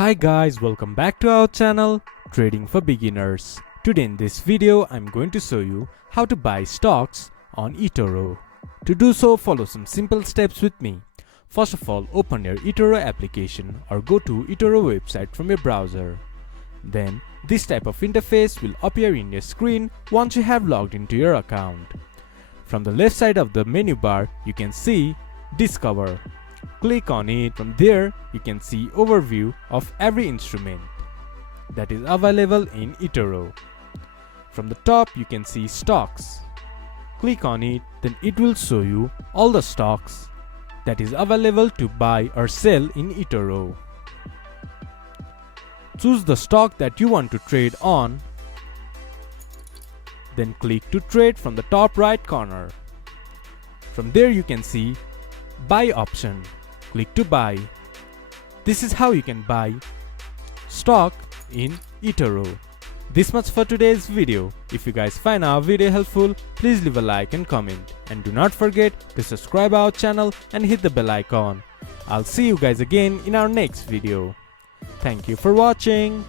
Hi guys, welcome back to our channel Trading for Beginners. Today in this video I'm going to show you how to buy stocks on Etoro. To do so, follow some simple steps with me. First of all, open your Etoro application or go to Etoro website from your browser. Then this type of interface will appear in your screen once you have logged into your account. From the left side of the menu bar you can see Discover. Click on it. From there you can see overview of every instrument that is available in Etoro. From the top you can see stocks. Click on it, then it will show you all the stocks that is available to buy or sell in Etoro. Choose the stock that you want to trade on, then click to trade from the top right corner. From there you can see buy option. Click to buy. This is how you can buy stock in Etoro. This much for today's video. If you guys find our video helpful, please leave a like and comment. And do not forget to subscribe our channel and hit the bell icon. I'll see you guys again in our next video. Thank you for watching.